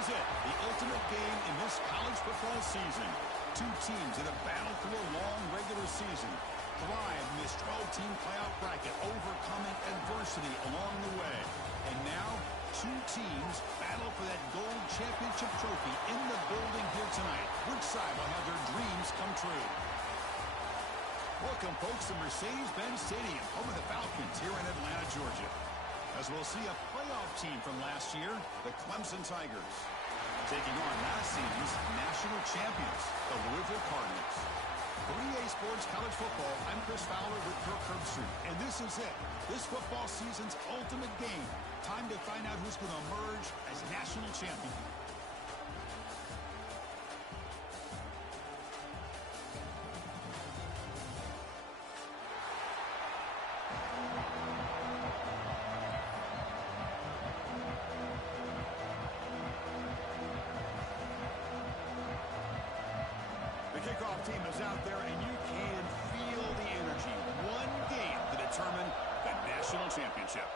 is it, the ultimate game in this college football season. Two teams that have battled through a long regular season, thrive in this 12-team playoff bracket, overcoming adversity along the way. And now, two teams battle for that gold championship trophy in the building here tonight. Which side will have their dreams come true? Welcome, folks, to Mercedes-Benz Stadium, home of the Falcons here in Atlanta, Georgia. As we'll see a playoff team from last year, the Clemson Tigers, taking on last season's national champions, the Louisville Cardinals. 3A Sports College Football, I'm Chris Fowler with Kirk Herbstreit, and this is it. This football season's ultimate game. Time to find out who's going to emerge as national champion. Kickoff team is out there, and you can feel the energy. One game to determine the national championship.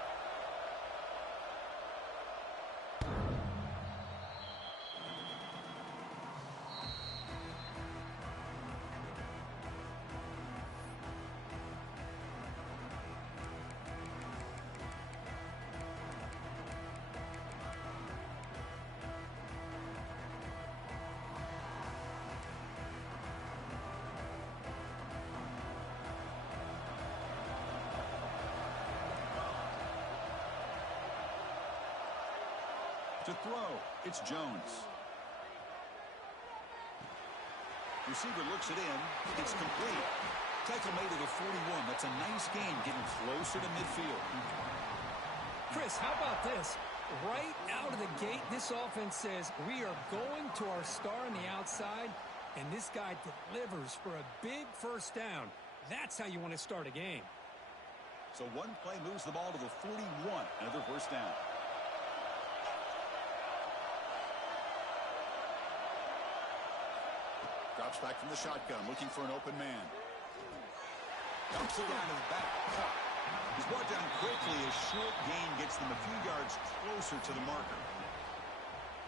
To throw, it's Jones. Receiver looks it in. It's complete. Tackle made at the 41. That's a nice gain, getting closer to midfield. Chris, how about this? Right out of the gate, this offense says we are going to our star on the outside, and this guy delivers for a big first down. That's how you want to start a game. So one play moves the ball to the 41. Another first down. Drops back from the shotgun, looking for an open man. Dumps it down to the back. He's brought down quickly. A short gain gets them a few yards closer to the marker.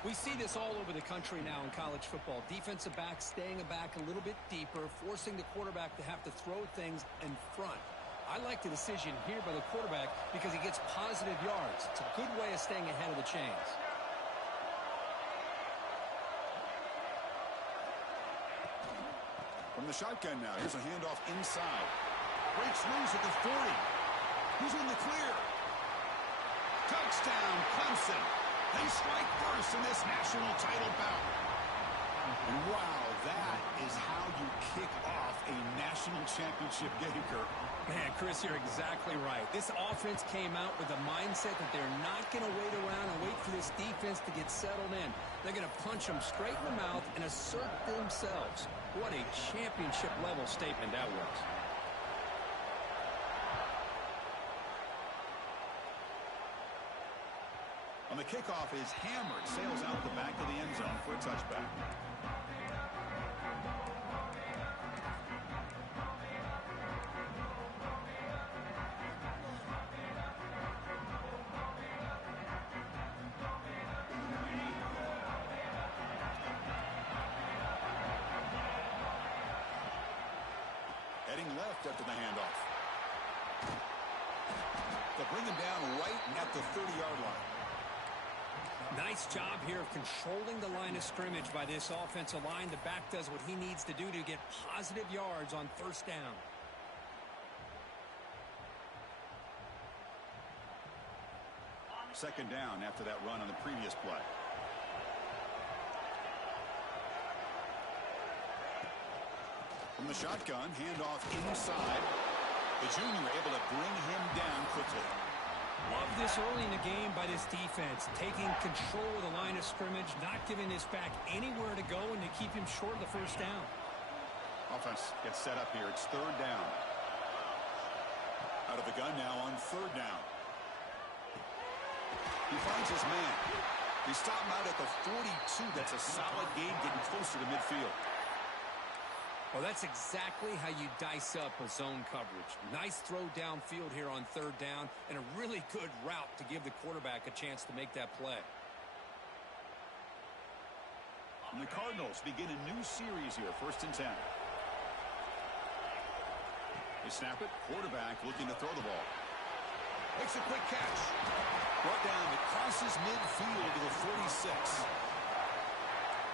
We see this all over the country now in college football. Defensive backs staying back a little bit deeper, forcing the quarterback to have to throw things in front. I like the decision here by the quarterback because he gets positive yards. It's a good way of staying ahead of the chains. From the shotgun now, here's a handoff inside. Breaks loose at the 40. Who's in the clear? Touchdown, Clemson. They strike first in this national title bout. And wow, that is how you kick off a national championship game, Kirk. Man, Chris, you're exactly right. This offense came out with a mindset that they're not going to wait around and wait for this defense to get settled in. They're going to punch them straight in the mouth and assert themselves. What a championship-level statement that was. On the kickoff is hammered, sails out the back of the end zone for a touchback. Heading left after the handoff. They'll bring him down right at the 30-yard line. Nice job here of controlling the line of scrimmage by this offensive line. The back does what he needs to do to get positive yards on first down. Second down after that run on the previous play. From the shotgun, handoff inside. The junior able to bring him down quickly. Love this early in the game by this defense, taking control of the line of scrimmage, not giving this back anywhere to go, and to keep him short of the first down. Offense gets set up here. It's third down. Out of the gun now on third down. He finds his man. He stopped him out at the 42. That's a solid gain, getting closer to midfield. Well, that's exactly how you dice up a zone coverage. Nice throw downfield here on third down, and a really good route to give the quarterback a chance to make that play. And the Cardinals begin a new series here, 1st and 10. They snap it. Quarterback looking to throw the ball. Makes a quick catch. Brought down. It crosses midfield to the 46.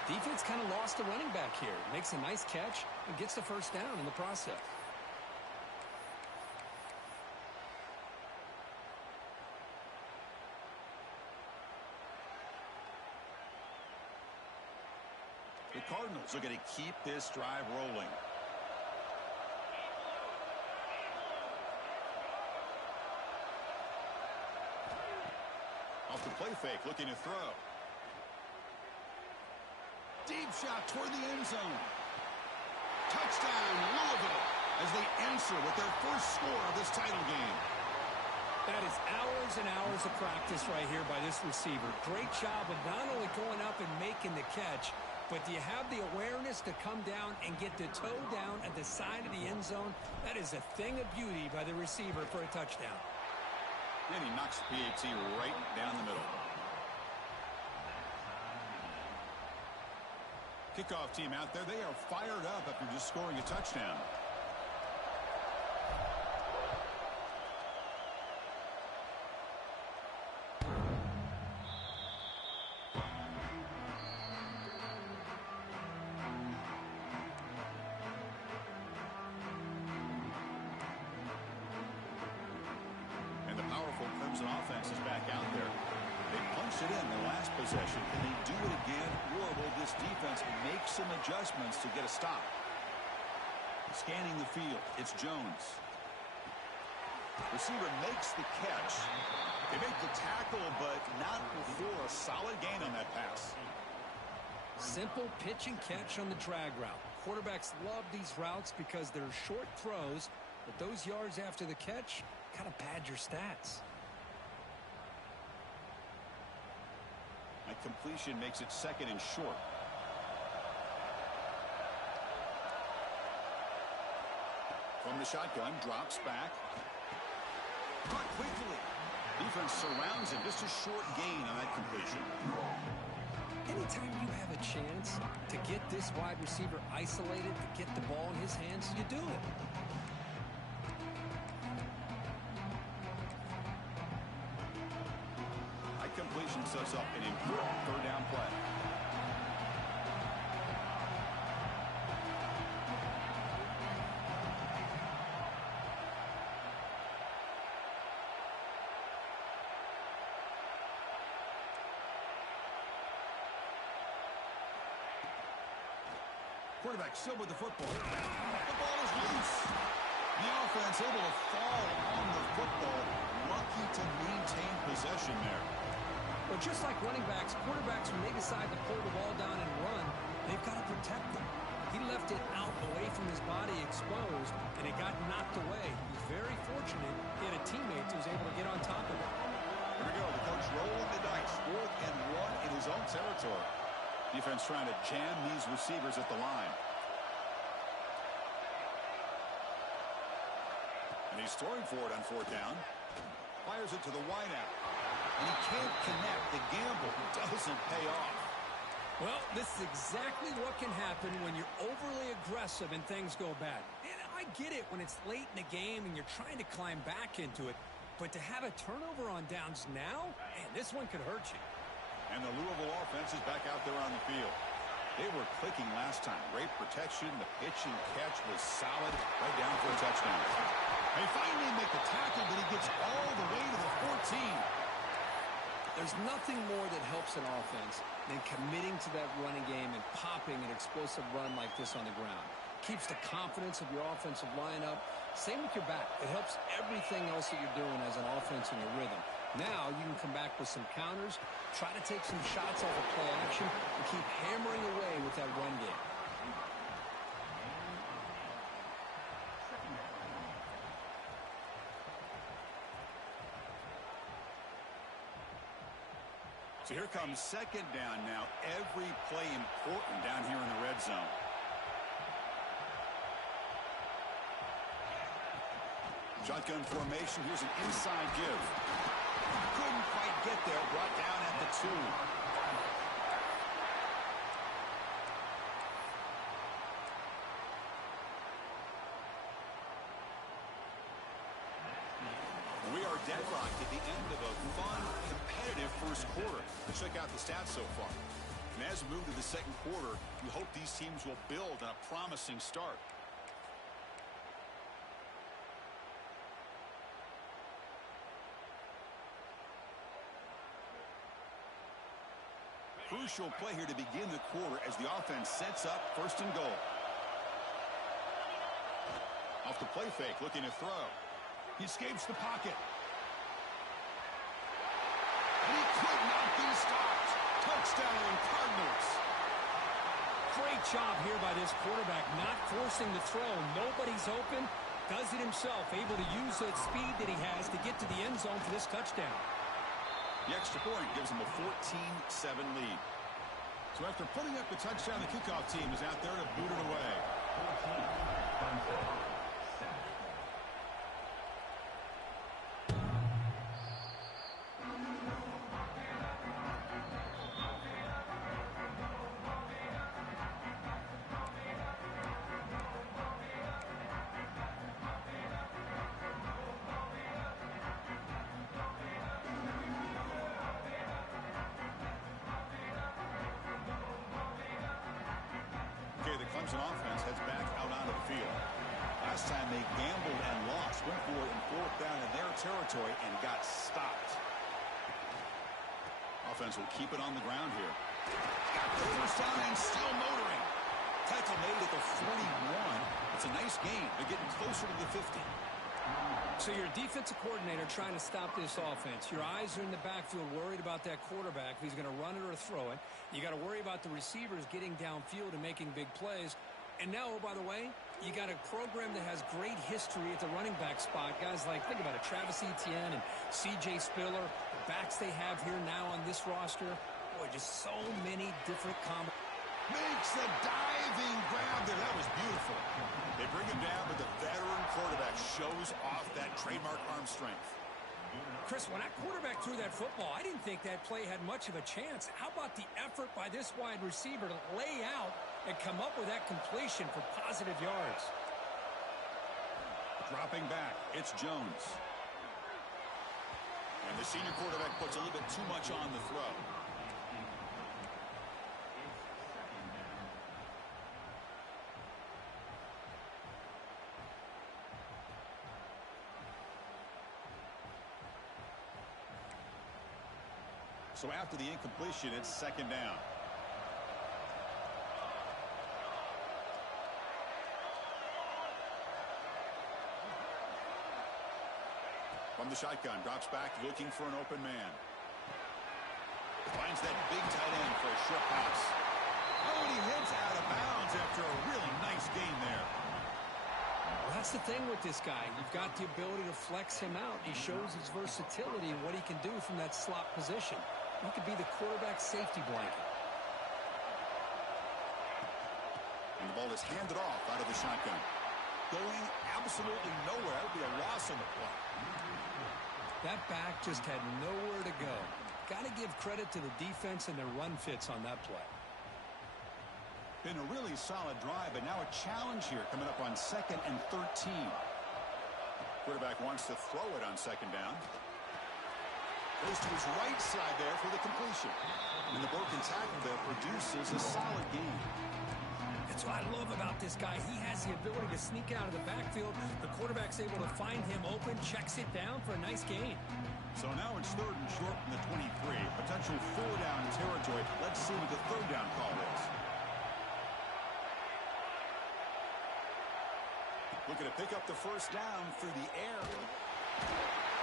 Defense kind of lost the running back here. Makes a nice catch and gets the first down in the process. The Cardinals are going to keep this drive rolling. Off the play fake, looking to throw. Deep shot toward the end zone. Touchdown, Louisville, as they answer with their first score of this title game. That is hours and hours of practice right here by this receiver. Great job of not only going up and making the catch, but do you have the awareness to come down and get the toe down at the side of the end zone? That is a thing of beauty by the receiver for a touchdown. And he knocks the PAT right down the middle. Kickoff team out there. They are fired up after just scoring a touchdown. Offense is back out there. They punched it in their last possession. Can they do it again? Or will this defense make some adjustments to get a stop? Scanning the field. It's Jones. Receiver makes the catch. They make the tackle, but not before a solid gain on that pass. Simple pitch and catch on the drag route. Quarterbacks love these routes because they're short throws, but those yards after the catch kind of pad your stats. Completion makes it 2nd and short. From the shotgun, drops back. Caught quickly. Defense surrounds him. Just a short gain on that completion. Anytime you have a chance to get this wide receiver isolated, to get the ball in his hands, you do it. Completion sets up an important 3rd down play. Quarterback still with the football. The ball is loose. The offense able to fall on the football. Lucky to maintain possession there. Well, just like running backs, quarterbacks, when they decide to pull the ball down and run, they've got to protect them. He left it out away from his body exposed, and it got knocked away. He was very fortunate he had a teammate who was able to get on top of it. Here we go. The coach rolling the dice. 4th and 1 in his own territory. Defense trying to jam these receivers at the line. And he's throwing for it on 4th down. Fires it to the wideout. And he can't connect. The gamble doesn't pay off. Well, this is exactly what can happen when you're overly aggressive and things go bad. And I get it when it's late in the game and you're trying to climb back into it. But to have a turnover on downs now, man, this one could hurt you. And the Louisville offense is back out there on the field. They were clicking last time. Great protection. The pitch and catch was solid. Right down for a touchdown. They finally make the tackle, but he gets all the way to the 14. There's nothing more that helps an offense than committing to that running game and popping an explosive run like this on the ground. Keeps the confidence of your offensive lineup. Same with your back. It helps everything else that you're doing as an offense in your rhythm. Now you can come back with some counters, try to take some shots off of play action, and keep hammering away with that run game. So here comes 2nd down now. Every play important down here in the red zone. Shotgun formation. Here's an inside give. Couldn't quite get there. Brought down at the 2. are deadlocked at the end of a fun, competitive first quarter. Let's check out the stats so far. And as we move to the second quarter, we hope these teams will build on a promising start. Crucial play here to begin the quarter as the offense sets up first and goal. Off the play fake, looking to throw. He escapes the pocket. And he could not be stopped. Touchdown, Cardinals. Great job here by this quarterback, not forcing the throw. Nobody's open. Does it himself, able to use that speed that he has to get to the end zone for this touchdown. The extra point gives him a 14-7 lead. So after putting up the touchdown, the kickoff team is out there to boot it away. 14-7. Clemson offense heads back out onto the field. Last time they gambled and lost. Went for it in fourth down in their territory and got stopped. Offense will keep it on the ground here. Got the first down and still motoring. Tackle made at the 41. It's a nice gain. They're getting closer to the 50. So you're a defensive coordinator trying to stop this offense. Your eyes are in the backfield worried about that quarterback, if he's going to run it or throw it. You got to worry about the receivers getting downfield and making big plays. And now, oh, by the way, you got a program that has great history at the running back spot. Guys like, think about it, Travis Etienne and C.J. Spiller, the backs they have here now on this roster. Boy, just so many different combos. Makes a diving grab there. That was beautiful. They bring him down, but the veteran quarterback shows off that trademark arm strength. Chris, when that quarterback threw that football, I didn't think that play had much of a chance. How about the effort by this wide receiver to lay out and come up with that completion for positive yards? Dropping back, it's Jones. And the senior quarterback puts a little bit too much on the throw. So after the incompletion, it's second down. From the shotgun, drops back, looking for an open man. Finds that big tight end for a short pass. Oh, and he hits out of bounds after a really nice gain there. Well, that's the thing with this guy. You've got the ability to flex him out. He shows his versatility and what he can do from that slot position. He could be the quarterback safety blanket. And the ball is handed off out of the shotgun. Going absolutely nowhere. That would be a loss on the play. That back just had nowhere to go. Got to give credit to the defense and their run fits on that play. Been a really solid drive, but now a challenge here coming up on 2nd and 13. Quarterback wants to throw it on second down. Goes to his right side there for the completion. And the broken tackle there produces a solid gain. That's what I love about this guy. He has the ability to sneak out of the backfield. The quarterback's able to find him open, checks it down for a nice gain. So now it's 3rd and short from the 23. Potential 4-down territory. Let's see what the 3rd down call is. Looking to pick up the first down through the air.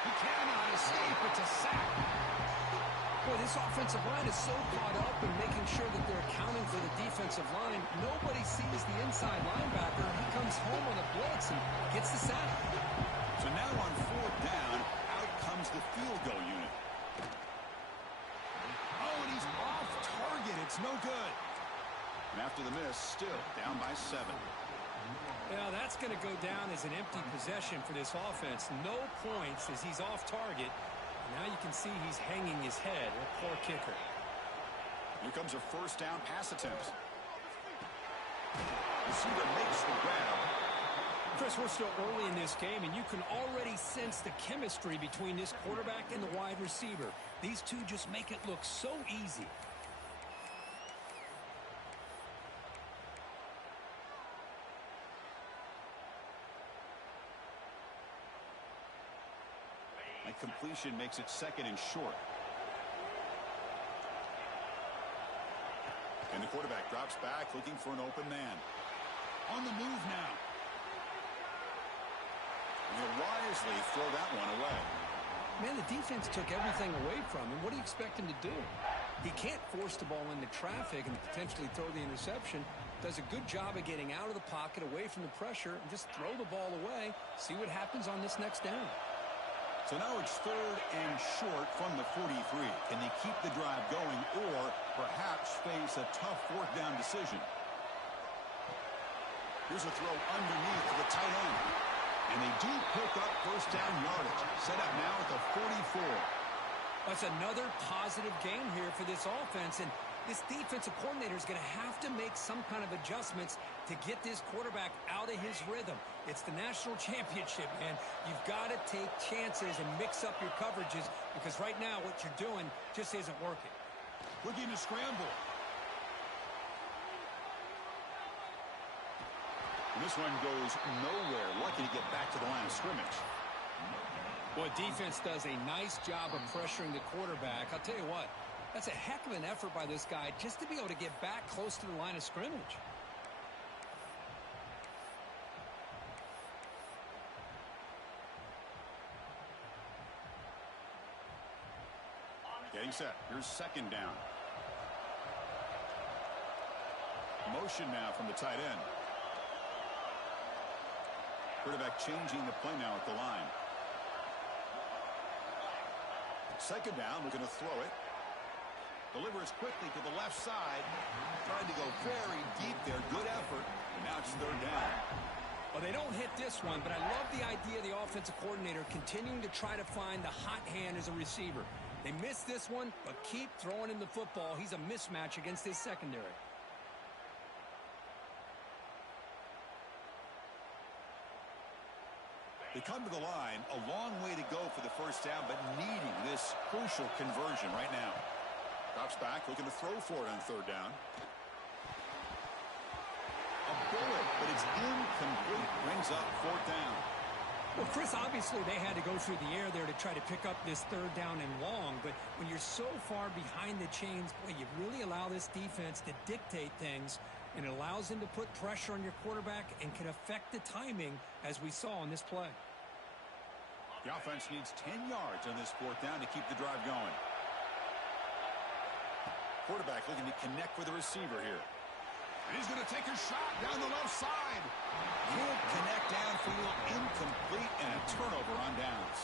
He cannot escape. It's a sack. Boy, this offensive line is so caught up in making sure that they're accounting for the defensive line. Nobody sees the inside linebacker. He comes home on a blitz and gets the sack. So now on 4th down, out comes the field goal unit. Oh, and he's off target. It's no good. And after the miss, still down by 7. Yeah, that's going to go down as an empty possession for this offense. No points as he's off target. Now you can see he's hanging his head. A poor kicker. Here comes a first down pass attempt. Receiver makes the grab. Chris, we're still early in this game, and you can already sense the chemistry between this quarterback and the wide receiver. These two just make it look so easy. And completion makes it 2nd and short. And the quarterback drops back looking for an open man. On the move now. And he'll wisely throw that one away. Man, the defense took everything away from him. What do you expect him to do? He can't force the ball into traffic and potentially throw the interception. Does a good job of getting out of the pocket, away from the pressure, and just throw the ball away. See what happens on this next down. So now it's 3rd and short from the 43. Can they keep the drive going or perhaps face a tough 4th down decision? Here's a throw underneath to the tight end. And they do pick up 1st down yardage. Set up now at the 44. That's another positive game here for this offense. And this defensive coordinator is going to have to make some kind of adjustments to get this quarterback out of his rhythm. It's the national championship, man. You've got to take chances and mix up your coverages because right now what you're doing just isn't working. Looking to scramble. And this one goes nowhere. Lucky to get back to the line of scrimmage. Well, defense does a nice job of pressuring the quarterback. I'll tell you what, that's a heck of an effort by this guy just to be able to get back close to the line of scrimmage. Getting set. Here's 2nd down. Motion now from the tight end. Quarterback changing the play now at the line. 2nd down, we're going to throw it. Delivers quickly to the left side. Trying to go very deep there. Good effort. And now it's 3rd down. Well, they don't hit this one, but I love the idea of the offensive coordinator continuing to try to find the hot hand as a receiver. They missed this one, but keep throwing him the football. He's a mismatch against his secondary. They come to the line, a long way to go for the 1st down, but needing this crucial conversion right now. Drops back, looking to throw for it on 3rd down. A bullet, but it's incomplete. Brings up 4th down. Well, Chris, obviously they had to go through the air there to try to pick up this 3rd down and long, but when you're so far behind the chains, boy, you really allow this defense to dictate things, and it allows them to put pressure on your quarterback and can affect the timing, as we saw in this play. The offense needs 10 yards on this 4th down to keep the drive going. Quarterback looking to connect with the receiver here. And he's going to take a shot down the left side. Can't connect downfield, incomplete, and a turnover on downs.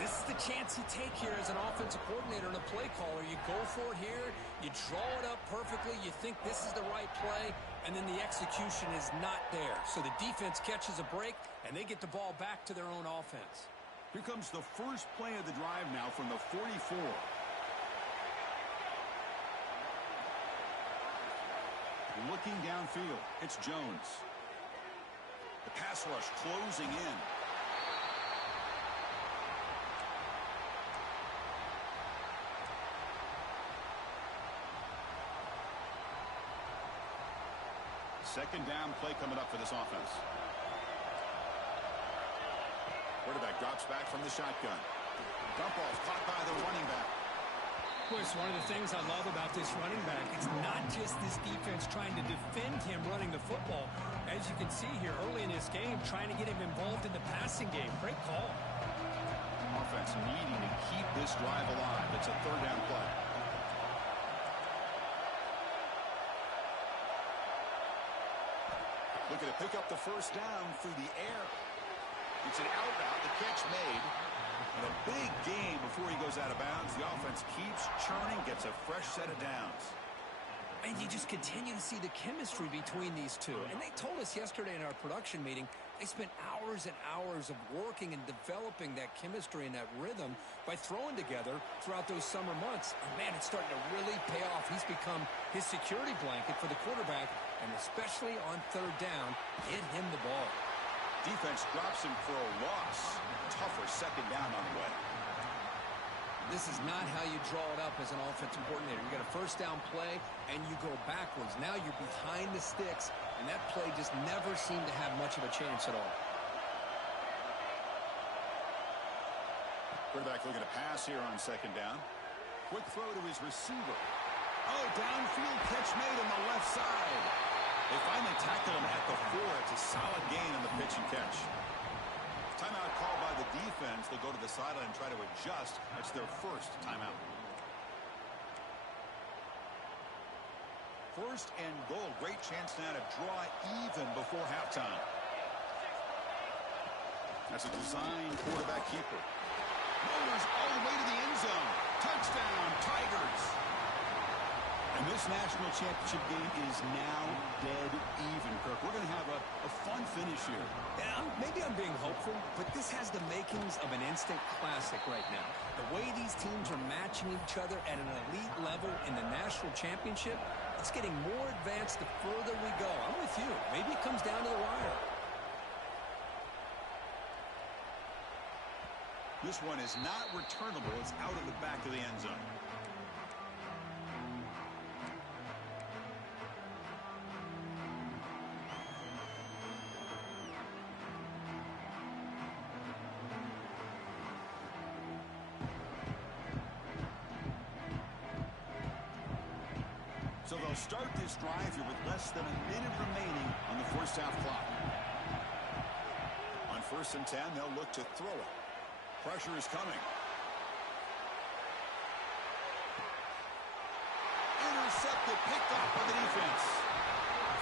This is the chance you take here as an offensive coordinator and a play caller. You go for it here, you draw it up perfectly, you think this is the right play, and then the execution is not there. So the defense catches a break, and they get the ball back to their own offense. Here comes the first play of the drive now from the 44. Looking downfield, it's Jones. The pass rush closing in. Second down play coming up for this offense. Quarterback drops back from the shotgun. Dump off caught by the running back. Chris, one of the things I love about this running back, it's not just this defense trying to defend him running the football. As you can see here early in this game, trying to get him involved in the passing game. Great call. Offense needing to keep this drive alive. It's a 3rd down play. Looking to pick up the 1st down through the air. It's an out route, the catch made. And a big gain before he goes out of bounds. The offense keeps churning, gets a fresh set of downs. And you just continue to see the chemistry between these two. And they told us yesterday in our production meeting, they spent hours and hours of working and developing that chemistry and that rhythm by throwing together throughout those summer months. And man, it's starting to really pay off. He's become his security blanket for the quarterback, and especially on 3rd down, get him the ball. Defense drops him for a loss. Tougher second down on the way. This is not how you draw it up as an offensive coordinator. You got a first down play, and you go backwards. Now you're behind the sticks, and that play just never seemed to have much of a chance at all. Quarterback looking to pass here on second down. Quick throw to his receiver. Oh, downfield catch made on the left side. They finally tackled him at the 4. It's a solid gain on the pitch and catch. Timeout called by the defense. They'll go to the sideline and try to adjust. That's their first timeout. First and goal. Great chance now to draw even before halftime. That's a design quarterback keeper. Motors all the way to the end zone. Touchdown, Tigers. And this national championship game is now dead even, Kirk. We're going to have a fun finish here. Yeah, maybe I'm being hopeful, but this has the makings of an instant classic right now. The way these teams are matching each other at an elite level in the national championship, it's getting more advanced the further we go. I'm with you. Maybe it comes down to the wire. This one is not returnable. It's out of the back of the end zone. So they'll start this drive here with less than a minute remaining on the first half clock. On 1st and 10, they'll look to throw it. Pressure is coming. Intercepted, picked off by the defense.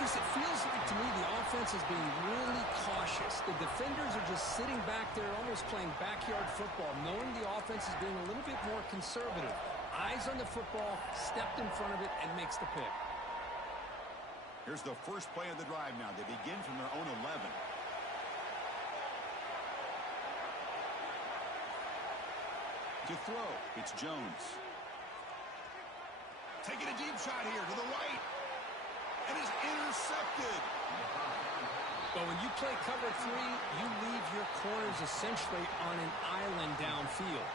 Chris, it feels like to me the offense is being really cautious. The defenders are just sitting back there almost playing backyard football, knowing the offense is being a little bit more conservative. Eyes on the football, stepped in front of it, and makes the pick. Here's the first play of the drive now. They begin from their own 11. To throw, it's Jones. Taking a deep shot here to the right. And is intercepted. But when you play cover 3, you leave your corners essentially on an island downfield.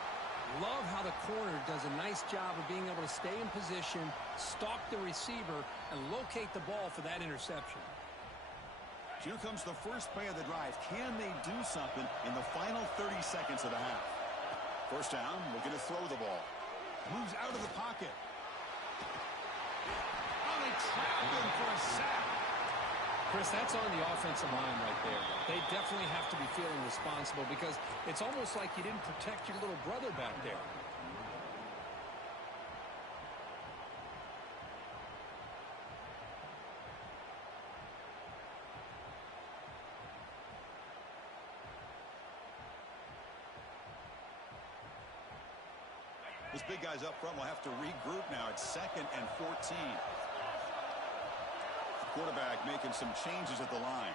Love how the corner does a nice job of being able to stay in position, stalk the receiver, and locate the ball for that interception. Here comes the first play of the drive. Can they do something in the final 30 seconds of the half? First down, looking to throw the ball. Moves out of the pocket. Oh, they trap him for a sack. Chris, that's on the offensive line right there. They definitely have to be feeling responsible because it's almost like you didn't protect your little brother back there. Those big guys up front will have to regroup now. It's 2nd and 14. Quarterback making some changes at the line.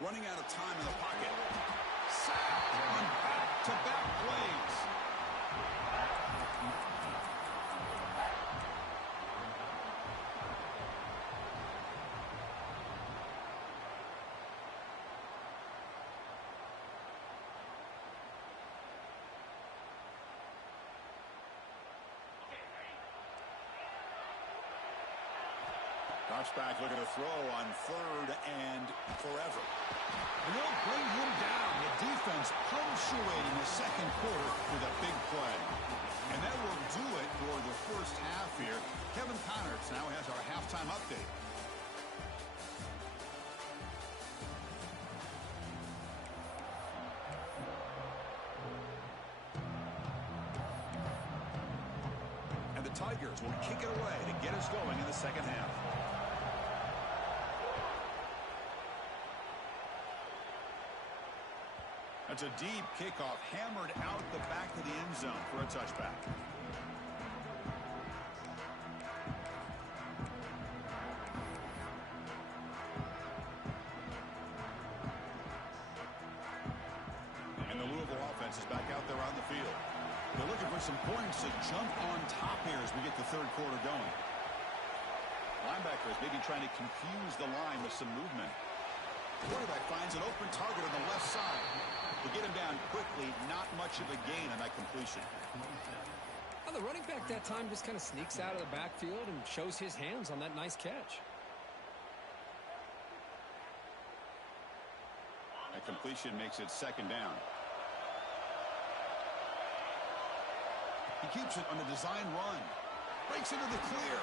Running out of time in the pocket. Sack on back-to-back plays. Drops back, looking to throw on 3rd and forever. And they'll bring him down. The defense punctuating the second quarter with a big play. And that will do it for the first half here. Kevin Connerts now has our halftime update. And the Tigers will kick it away to get us going in the second half. That's a deep kickoff, hammered out the back of the end zone for a touchback. And the Louisville offense is back out there on the field. They're looking for some points to jump on top here as we get the third quarter going. Linebackers maybe trying to confuse the line with some movement. Quarterback finds an open target on the left side. To get him down quickly, not much of a gain on that completion. Well, the running back that time just kind of sneaks out of the backfield and shows his hands on that nice catch. That completion makes it second down. He keeps it on the design run. Breaks into the clear.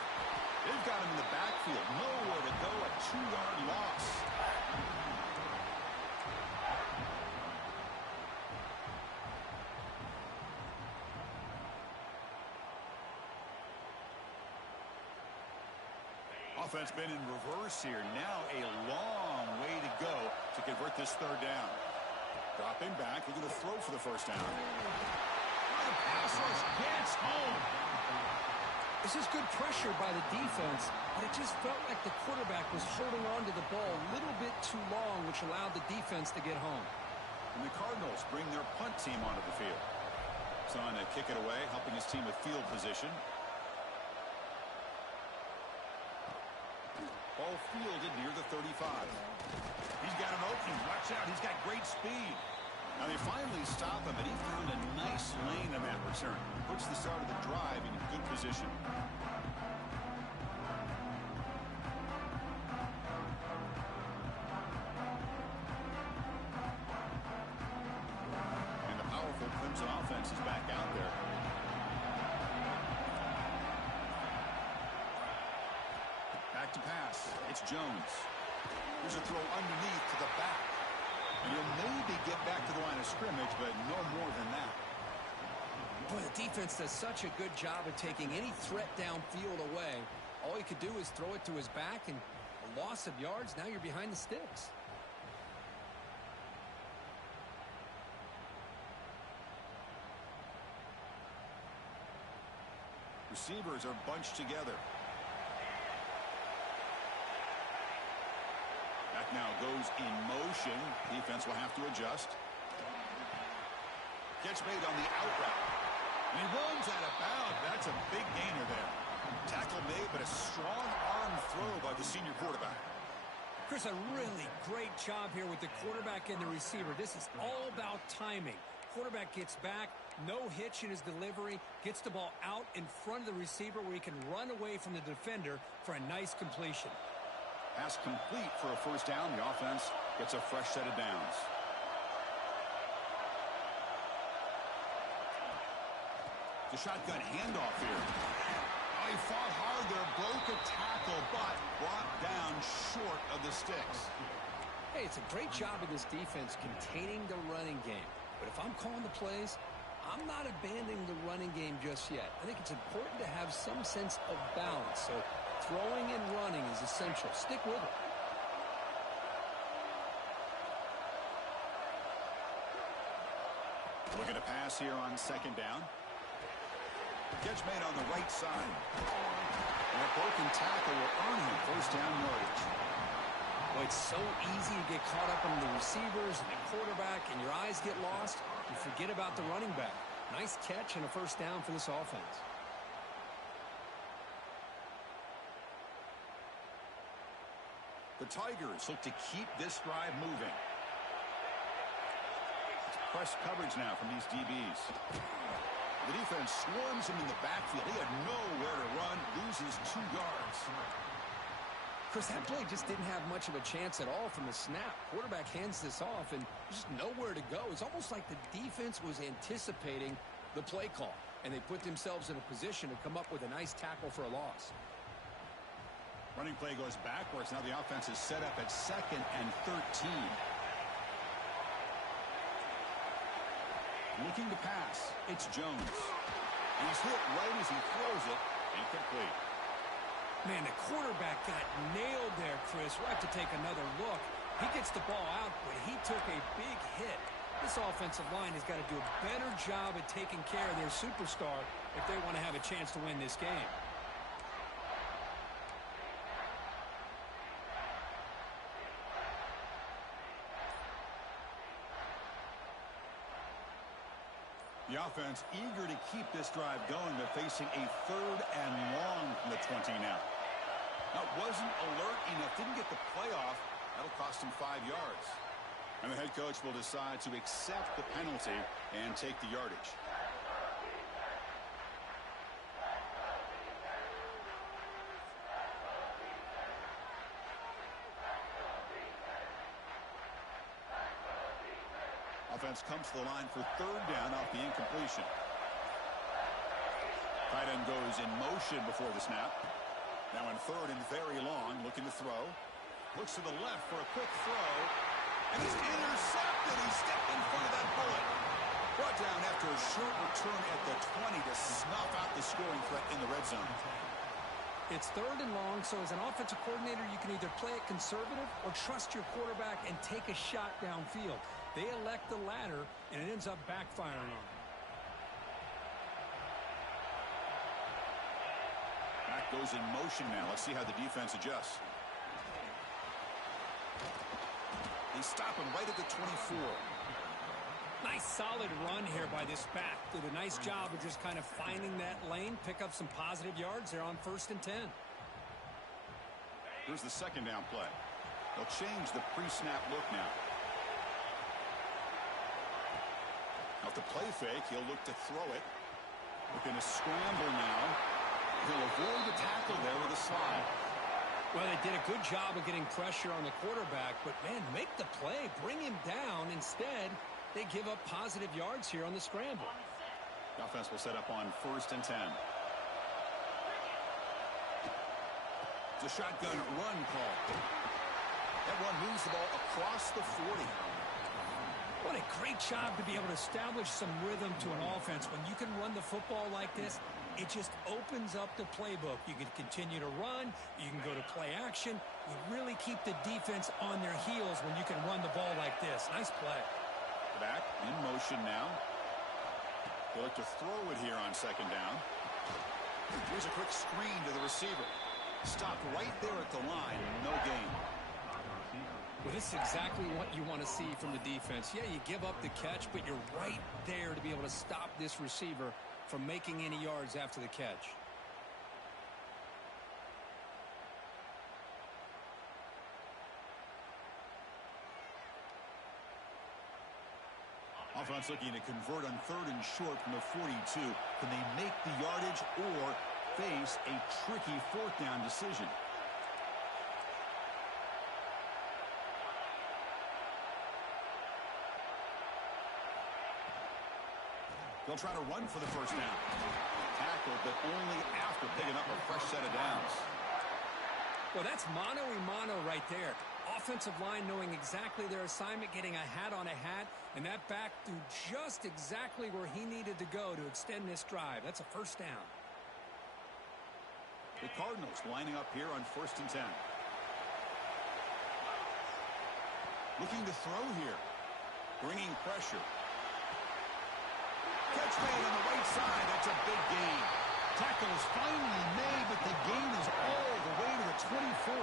They've got him in the backfield. Nowhere to go. A 2-yard loss. Offense been in reverse here. Now a long way to go to convert this third down. Dropping back. They're going to throw for the first down. The pass rush gets home. This is good pressure by the defense, but it just felt like the quarterback was holding on to the ball a little bit too long, which allowed the defense to get home. And the Cardinals bring their punt team onto the field. Son to kick it away, helping his team with field position. Ball fielded near the 35. He's got an opening. Watch out. He's got great speed. Now they finally stop him, but he found a nice lane on that return. Puts the start of the drive in good position. And the powerful Clemson offense is back out there. Back to pass. It's Jones. Here's a throw underneath to the back. And you'll maybe get back to the line of scrimmage, but no more than that. Boy, the defense does such a good job of taking any threat downfield away. All he could do is throw it to his back, and a loss of yards, now you're behind the sticks. Receivers are bunched together. Back now goes in motion. Defense will have to adjust. Catch made on the out route. And he runs out of bounds. That's a big gainer there. Tackle made, but a strong arm throw by the senior quarterback. Chris, a really great job here with the quarterback and the receiver. This is all about timing. Quarterback gets back, no hitch in his delivery, gets the ball out in front of the receiver where he can run away from the defender for a nice completion. Pass complete for a first down. The offense gets a fresh set of downs. The shotgun handoff here. Oh, he fought hard there, broke a tackle, but brought down short of the sticks. Hey, it's a great job of this defense containing the running game. But if I'm calling the plays, I'm not abandoning the running game just yet. I think it's important to have some sense of balance. So throwing and running is essential. Stick with it. Looking to pass here on second down. Catch made on the right side. And a broken tackle will earn him first down yardage. Well, it's so easy to get caught up on the receivers and the quarterback, and your eyes get lost. You forget about the running back. Nice catch and a first down for this offense. The Tigers look to keep this drive moving. It's press coverage now from these DBs. The defense swarms him in the backfield. He had nowhere to run, loses 2 yards. Chris, that play just didn't have much of a chance at all from the snap. Quarterback hands this off, and just nowhere to go. It's almost like the defense was anticipating the play call, and they put themselves in a position to come up with a nice tackle for a loss. Running play goes backwards. Now the offense is set up at 2nd and 13. Looking to pass. It's Jones. He's hit right as he throws it. Incomplete. Man, the quarterback got nailed there, Chris. We'll have to take another look. He gets the ball out, but he took a big hit. This offensive line has got to do a better job at taking care of their superstar if they want to have a chance to win this game. The offense eager to keep this drive going, but facing a 3rd and long from the 20 now. That wasn't alert enough, didn't get the play off, That'll cost him 5 yards. And the head coach will decide to accept the penalty and take the yardage. Offense comes to the line for 3rd down off the incompletion. Tight end goes in motion before the snap. Now in 3rd and very long, looking to throw. Looks to the left for a quick throw. And it's intercepted. He stepped in front of that bullet. Brought down after a short return at the 20 to snuff out the scoring threat in the red zone. It's 3rd and long, so as an offensive coordinator, you can either play it conservative or trust your quarterback and take a shot downfield. They elect the latter, and it ends up backfiring on them. Back goes in motion now. Let's see how the defense adjusts. They stop him right at the 24. Nice solid run here by this back. Did a nice job of just kind of finding that lane, pick up some positive yards there on 1st and 10. Here's the 2nd down play. They'll change the pre-snap look now. Off the play fake, he'll look to throw it. Looking to scramble now. He'll avoid the tackle there with a slide. Well, they did a good job of getting pressure on the quarterback, but, man, make the play. Bring him down. Instead, they give up positive yards here on the scramble. The offense will set up on 1st and 10. It's a shotgun run call. That one moves the ball across the 40. What a great job to be able to establish some rhythm to an offense. When you can run the football like this, it just opens up the playbook. You can continue to run. You can go to play action. You really keep the defense on their heels when you can run the ball like this. Nice play. Back in motion now. They look to throw it here on 2nd down. Here's a quick screen to the receiver. Stopped right there at the line. No gain. Well, this is exactly what you want to see from the defense. Yeah, you give up the catch, but you're right there to be able to stop this receiver from making any yards after the catch. Offense looking to convert on 3rd and short from the 42. Can they make the yardage or face a tricky 4th down decision? They'll try to run for the 1st down. Tackle, but only after picking up a fresh set of downs. Well, that's mano-a-mano right there. Offensive line knowing exactly their assignment, getting a hat on a hat, and that back threw just exactly where he needed to go to extend this drive. That's a 1st down. The Cardinals lining up here on 1st and 10. Looking to throw here. Bringing pressure. Catch made on the right side. That's a big gain. Tackle is finally made, but the gain is all the way to the 24.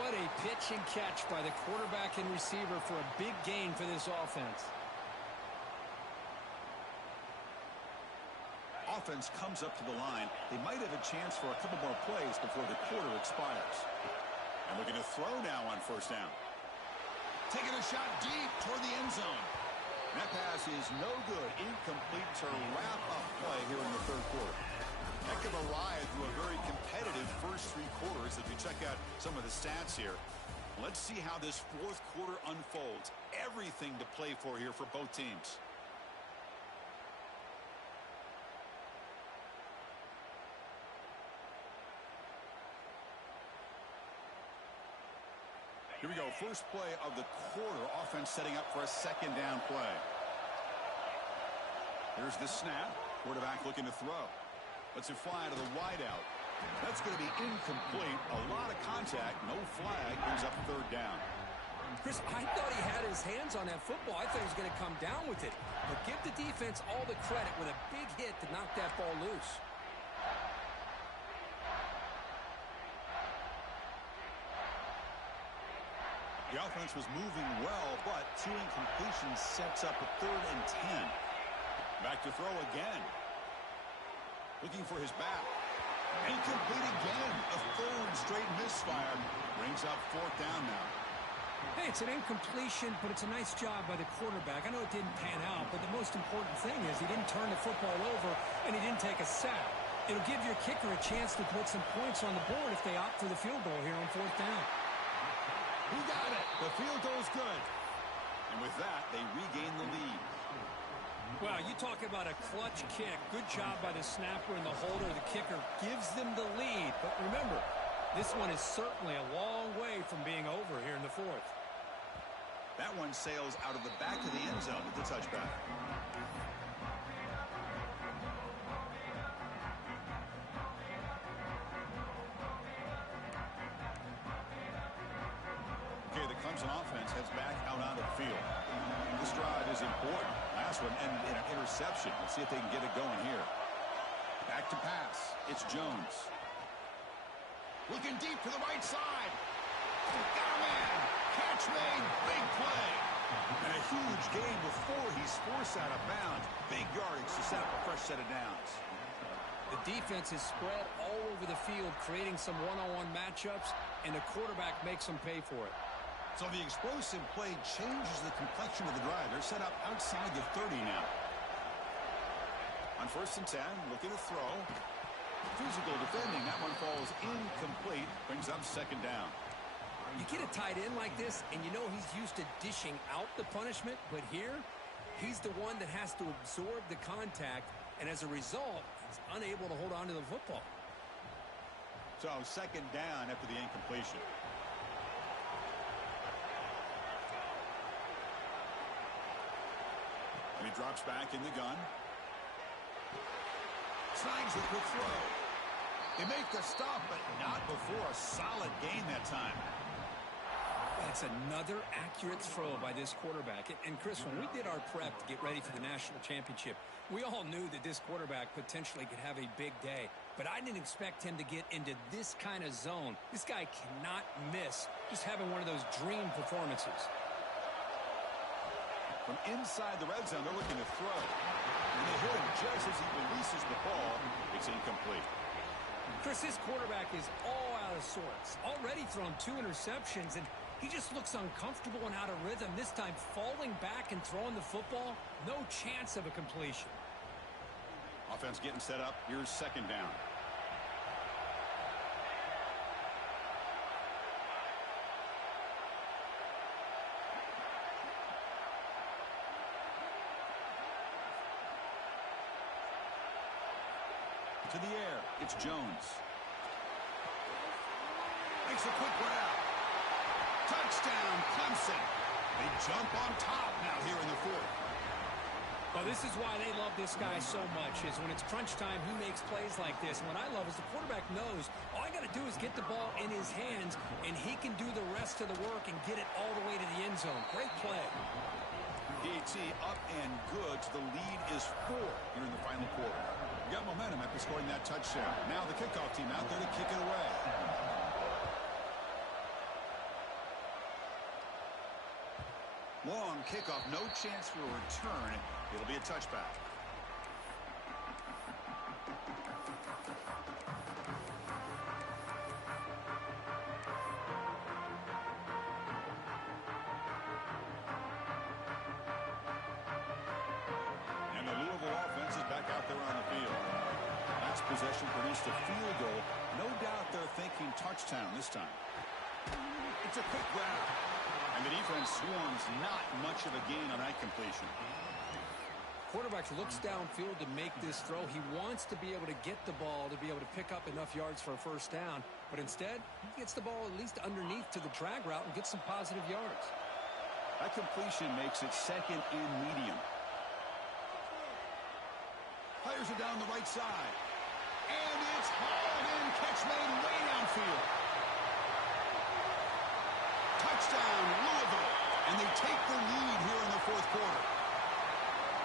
What a pitch and catch by the quarterback and receiver for a big gain for this offense. Offense comes up to the line. They might have a chance for a couple more plays before the quarter expires. And looking to throw now on 1st down. Taking a shot deep toward the end zone. That pass is no good. Incomplete to wrap up play here in the 3rd quarter. Heck of a ride through a very competitive first 3 quarters as we check out some of the stats here. Let's see how this 4th quarter unfolds. Everything to play for here for both teams. Here we go. First play of the quarter. Offense setting up for a 2nd down play. Here's the snap. Quarterback looking to throw. Lets it fly to the wideout. That's going to be incomplete. A lot of contact. No flag. Brings up 3rd down. Chris, I thought he had his hands on that football. I thought he was going to come down with it. But give the defense all the credit with a big hit to knock that ball loose. The offense was moving well, but 2 incompletions sets up a 3rd and 10. Back to throw again. Looking for his back. Incomplete again. A 3rd straight misfire. Brings up 4th down now. Hey, it's an incompletion, but it's a nice job by the quarterback. I know it didn't pan out, but the most important thing is he didn't turn the football over and he didn't take a sack. It'll give your kicker a chance to put some points on the board if they opt for the field goal here on 4th down. He got it. The field goal's good. And with that, they regain the lead. Well, you talk about a clutch kick. Good job by the snapper and the holder. The kicker gives them the lead. But remember, this one is certainly a long way from being over here in the 4th. That one sails out of the back of the end zone with the touchback. Okay, the Clemson offense heads back out onto the field. This drive is important. Last one ended in an interception. Let's see if they can get it going here. Back to pass. It's Jones. Looking deep to the right side. Got a man. Catch made. Big play. And a huge gain before he's forced out of bounds. Big yardage to set up a fresh set of downs. The defense is spread all over the field, creating some one-on-one matchups, and the quarterback makes them pay for it. So the explosive play changes the complexion of the drive. They're set up outside the 30 now. On 1st and 10, looking to throw. Physical defending. That one falls incomplete. Brings up 2nd down. You get a tight end like this, and you know he's used to dishing out the punishment, but here, he's the one that has to absorb the contact, and as a result, he's unable to hold on to the football. So 2nd down after the incompletion. And he drops back in the gun. Snags the quick throw. They make the stop, but not before a solid gain that time. That's another accurate throw by this quarterback. And Chris, when we did our prep to get ready for the national championship, we all knew that this quarterback potentially could have a big day. But I didn't expect him to get into this kind of zone. This guy cannot miss just having one of those dream performances. From inside the red zone, they're looking to throw. And they hit him just as he releases the ball. It's incomplete. Chris, this quarterback is all out of sorts. Already thrown 2 interceptions, and he just looks uncomfortable and out of rhythm. This time falling back and throwing the football, no chance of a completion. Offense getting set up. Here's 2nd down. To the air. It's Jones. Makes a quick grab. Touchdown, Clemson. They jump on top now here in the 4th. Well, this is why they love this guy so much, is when it's crunch time, he makes plays like this. And what I love is the quarterback knows all I got to do is get the ball in his hands, and he can do the rest of the work and get it all the way to the end zone. Great play. DAT up and good. The lead is 4 here in the final quarter. You got momentum after scoring that touchdown. Now the kickoff team out there to kick it away. Long kickoff, no chance for a return. It'll be a touchback. And the Louisville offense is back out there on the field. Last possession produced a field goal. No doubt they're thinking touchdown this time. It's a quick grab. And the defense swarms, not much of a gain on that completion. Quarterback looks downfield to make this throw. He wants to be able to get the ball to be able to pick up enough yards for a 1st down. But instead, he gets the ball at least underneath to the drag route and gets some positive yards. That completion makes it 2nd and medium. Fires it down the right side. And it's hauled in. Catch made way downfield. Touchdown, Louisville. And they take the lead here in the 4th quarter.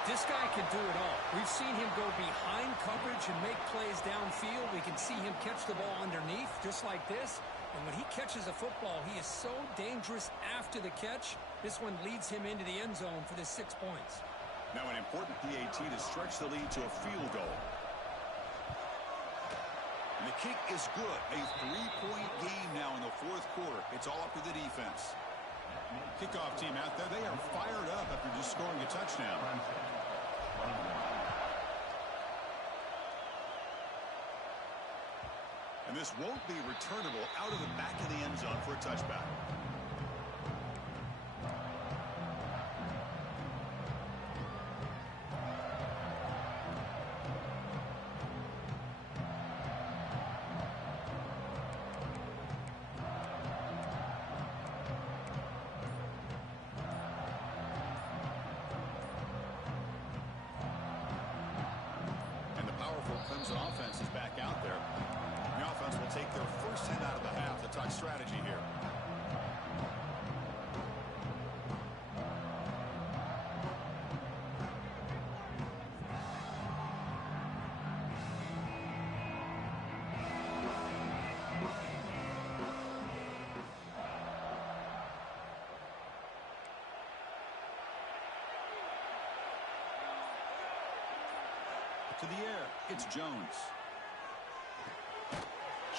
This guy can do it all. We've seen him go behind coverage and make plays downfield. We can see him catch the ball underneath just like this. And when he catches a football, he is so dangerous after the catch. This one leads him into the end zone for the 6 points. Now an important PAT to stretch the lead to a field goal. And the kick is good. A 3-point game now in the 4th quarter. offense. Kickoff team out there. They are fired up after just scoring a touchdown. And this won't be returnable out of the back of the end zone for a touchback. And the powerful Clemson offense is back out there. The offense will take their first 10 out of the half to talk strategy here. To the air, it's Jones.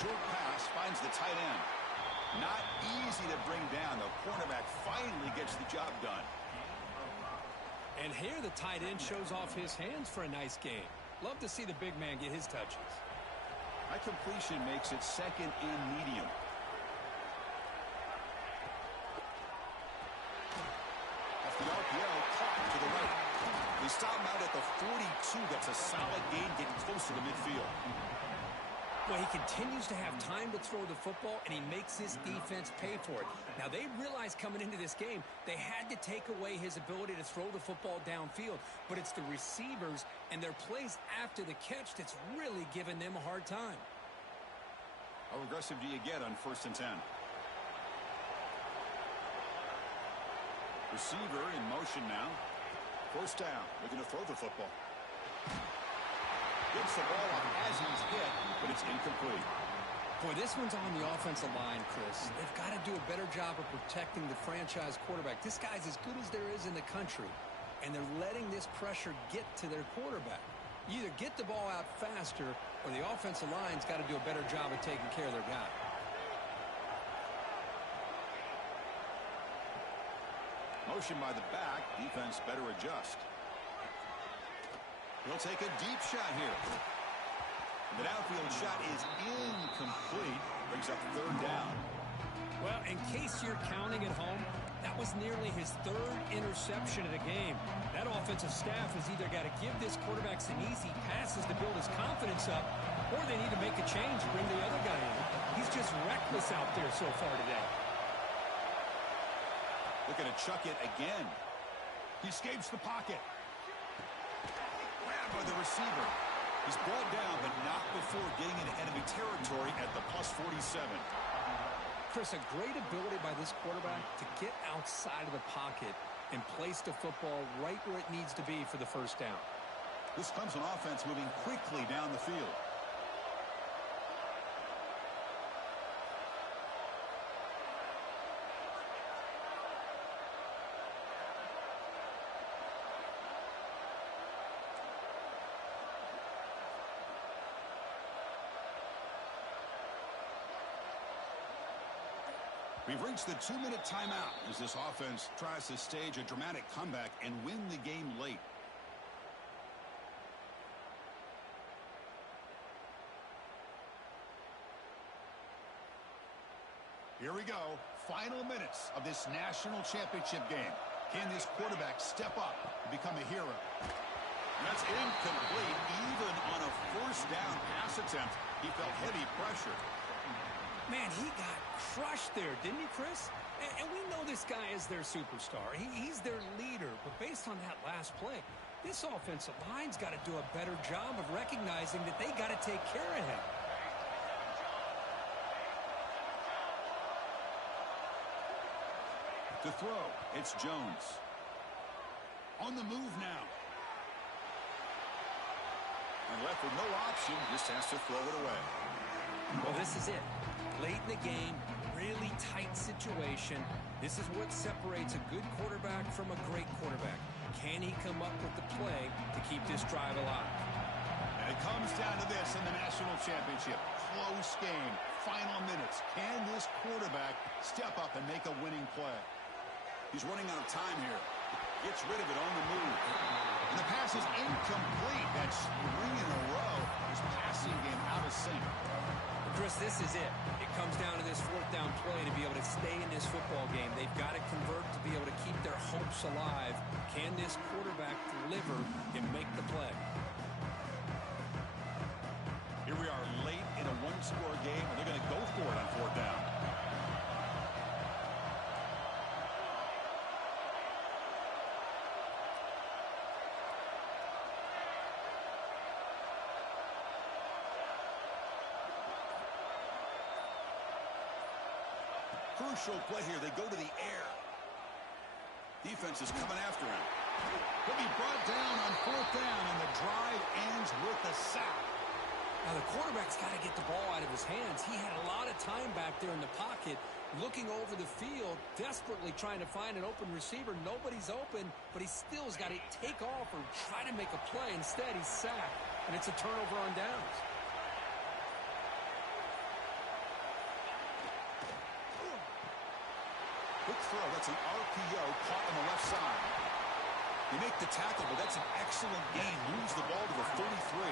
Short pass finds the tight end. Not easy to bring down. The cornerback finally gets the job done. And here the tight end shows off his hands for a nice game. Love to see the big man get his touches. That completion makes it second and medium. Off the RPO, caught to the right. They stop him out at the 42. That's a solid gain, getting close to the midfield. Well, he continues to have time to throw the football, and he makes his defense pay for it. Now, they realized coming into this game, they had to take away his ability to throw the football downfield. But it's the receivers and their plays after the catch that's really giving them a hard time. How aggressive do you get on 1st and 10? Receiver in motion now. 1st down, looking to throw the football. Gets the ball up as he's hit, but it's incomplete. Boy, this one's on the offensive line, Chris. They've got to do a better job of protecting the franchise quarterback. This guy's as good as there is in the country, and they're letting this pressure get to their quarterback. You either get the ball out faster, or the offensive line's got to do a better job of taking care of their guy. Motion by the back. Defense better adjust. He'll take a deep shot here. The downfield shot is incomplete. Brings up 3rd down. Well, in case you're counting at home, that was nearly his 3rd interception of the game. That offensive staff has either got to give this quarterback some easy passes to build his confidence up, or they need to make a change, bring the other guy in. He's just reckless out there so far today. Looking to chuck it again. He escapes the pocket. Grabbed by the receiver. He's brought down, but not before getting into enemy territory at the +47. Chris, a great ability by this quarterback to get outside of the pocket and place the football right where it needs to be for the 1st down. This Clemson offense moving quickly down the field. We've reached the 2-minute timeout as this offense tries to stage a dramatic comeback and win the game late. Here we go. Final minutes of this national championship game. Can this quarterback step up and become a hero? That's incomplete. Even on a 1st down pass attempt, he felt heavy pressure. Man, he got crushed there, didn't he, Chris? And we know this guy is their superstar. He's their leader. But based on that last play, this offensive line's got to do a better job of recognizing that they got to take care of him. To throw, it's Jones. On the move now. And left with no option, just has to throw it away. Well, this is it. Late in the game, really tight situation. This is what separates a good quarterback from a great quarterback. Can he come up with the play to keep this drive alive? And it comes down to this in the national championship. Close game, final minutes. Can this quarterback step up and make a winning play. He's running out of time here. Gets rid of it on the move. And the pass is incomplete. That's 3 in a row. His passing game out of sync. Chris, this is it. It comes down to this fourth down play to be able to stay in this football game. They've got to convert to be able to keep their hopes alive. Can this quarterback deliver and make the play? Here we are late in a one-score game, and they're going to go for it on fourth down. Crucial play here. They go to the air. Defense is coming after him. He'll be brought down on fourth down, and the drive ends with a sack. Now, the quarterback's got to get the ball out of his hands. He had a lot of time back there in the pocket, looking over the field, desperately trying to find an open receiver. Nobody's open, but he still has got to take off or try to make a play. Instead, he's sacked, and it's a turnover on downs. Quick throw. That's an RPO caught on the left side. You make the tackle, but that's an excellent gain. Moves the ball to the 33.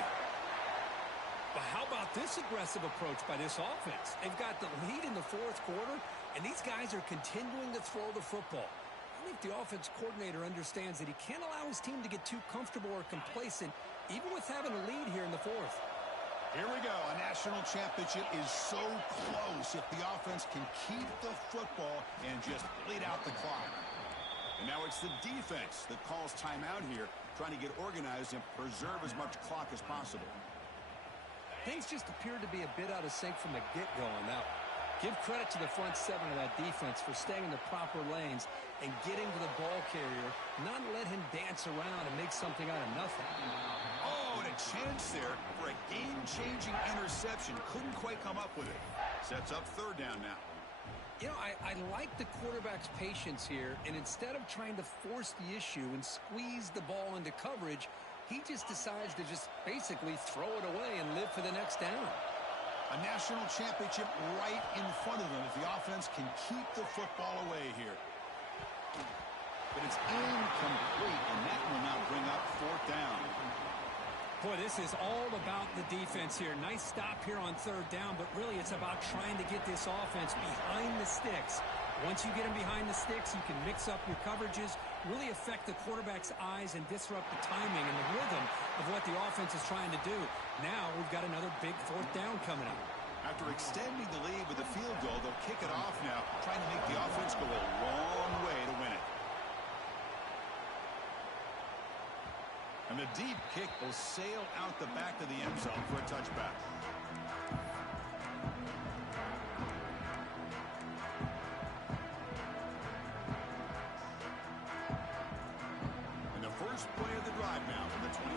But how about this aggressive approach by this offense? They've got the lead in the fourth quarter, and these guys are continuing to throw the football. I think the offense coordinator understands that he can't allow his team to get too comfortable or complacent, even with having a lead here in the fourth. Here we go. A national championship is so close if the offense can keep the football and just bleed out the clock. And now it's the defense that calls timeout here, trying to get organized and preserve as much clock as possible. Things just appeared to be a bit out of sync from the get-go on that one. Give credit to the front seven of that defense for staying in the proper lanes and getting to the ball carrier, not let him dance around and make something out of nothing. Oh, and a chance there for a game-changing interception. Couldn't quite come up with it. Sets up third down now. You know, I like the quarterback's patience here, and instead of trying to force the issue and squeeze the ball into coverage, he just decides to just basically throw it away and live for the next down. A national championship right in front of them if the offense can keep the football away here. But it's incomplete, and that will now bring up fourth down. Boy, this is all about the defense here. Nice stop here on third down, but really it's about trying to get this offense behind the sticks. Once you get them behind the sticks, you can mix up your coverages, really affect the quarterback's eyes and disrupt the timing and the rhythm of what the offense is trying to do. Now we've got another big fourth down coming up. After extending the lead with a field goal, they'll kick it off now, trying to make the offense go a long way to win it. And the deep kick will sail out the back of the end zone for a touchback. And the first play of the drive now from the 25.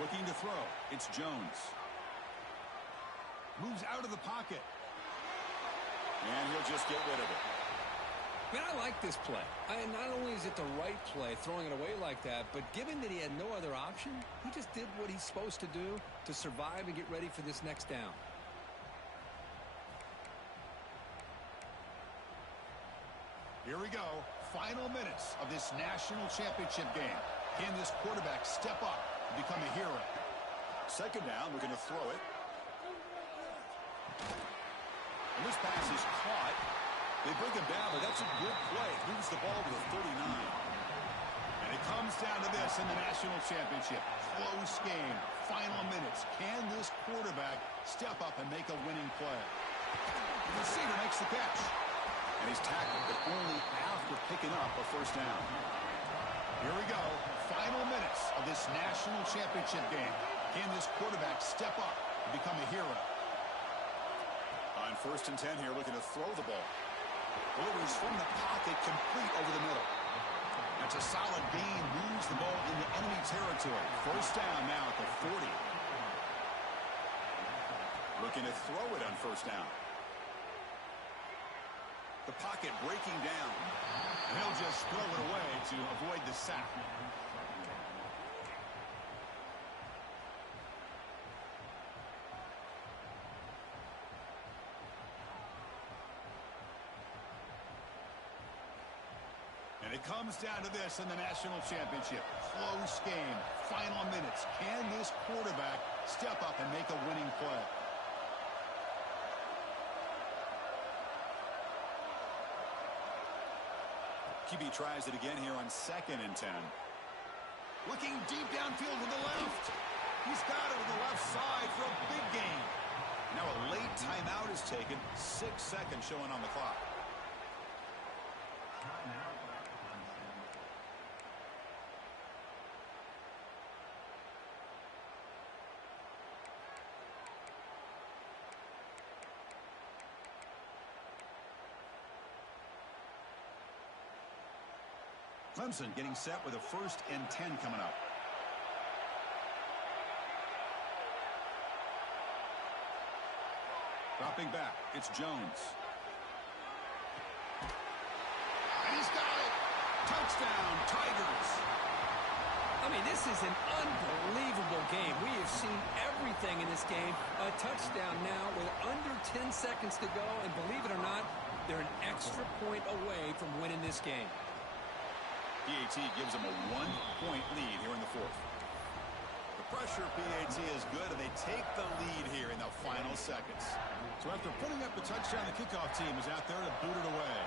Looking to throw. It's Jones. Moves out of the pocket. And he'll just get rid of it. Man, I like this play. Not only is it the right play, throwing it away like that, but given that he had no other option, he just did what he's supposed to do to survive and get ready for this next down. Here we go. Final minutes of this national championship game. Can this quarterback step up and become a hero? Second down, we're going to throw it. And this pass is caught. They bring him down, but that's a good play. Moves the ball to the 39. And it comes down to this in the national championship. Close game. Final minutes. Can this quarterback step up and make a winning play? The receiver makes the catch. And he's tackled, but only after picking up a first down. Here we go. Final minutes of this national championship game. Can this quarterback step up and become a hero? On 1st and 10 here, looking to throw the ball. Delivers from the pocket, complete over the middle. That's a solid gain. Moves the ball into enemy territory. First down now at the 40. Looking to throw it on first down. The pocket breaking down. And he'll just throw it away to avoid the sack. It comes down to this in the national championship. Close game. Final minutes. Can this quarterback step up and make a winning play? QB tries it again here on 2nd and 10. Looking deep downfield to the left. He's got it to the left side for a big gain. Now a late timeout is taken. 6 seconds showing on the clock. Clemson getting set with a 1st and 10 coming up. Dropping back, it's Jones. And he's got it. Touchdown, Tigers. I mean, this is an unbelievable game. We have seen everything in this game. A touchdown now with under 10 seconds to go. And believe it or not, they're an extra point away from winning this game. PAT gives them a 1-point lead here in the 4th. The pressure PAT is good, and they take the lead here in the final seconds. So after putting up the touchdown, the kickoff team is out there to boot it away.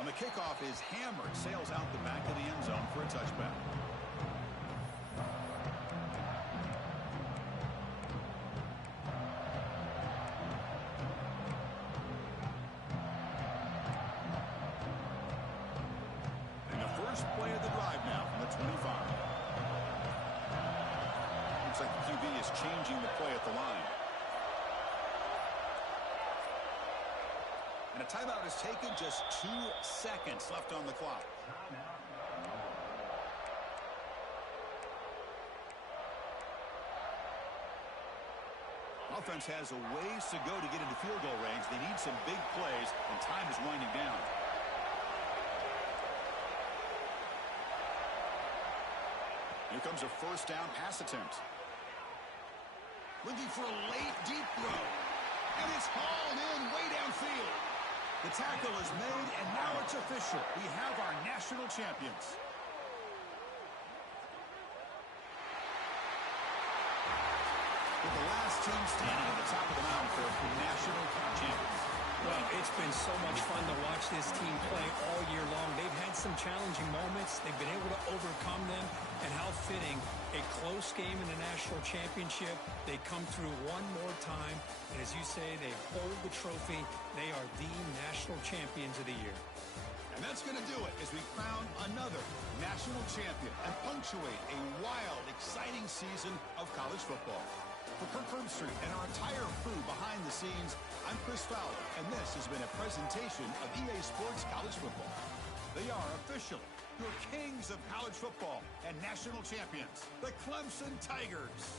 On the kickoff is hammered, sails out the back of the end zone for a touchback. Play of the drive now from the 25. Looks like the QB is changing the play at the line. And a timeout is taken, just 2 seconds left on the clock. Offense has a ways to go to get into field goal range. They need some big plays, and time is winding down. Here comes a 1st down pass attempt. Looking for a late deep throw. And it's hauled in way downfield. The tackle is made, and now it's official. We have our national champions. With the last team standing at the top of the mountain for national champions. Well, it's been so much fun to watch this team play all year long. They've had some challenging moments. They've been able to overcome them. And how fitting, a close game in the national championship. They come through one more time. And as you say, they hold the trophy. They are the national champions of the year. And that's going to do it as we crown another national champion and punctuate a wild, exciting season of college football. For Kirk Herbstreit and our entire crew behind the scenes, I'm Chris Fowler, and this has been a presentation of EA Sports College Football. They are officially your kings of college football and national champions, the Clemson Tigers.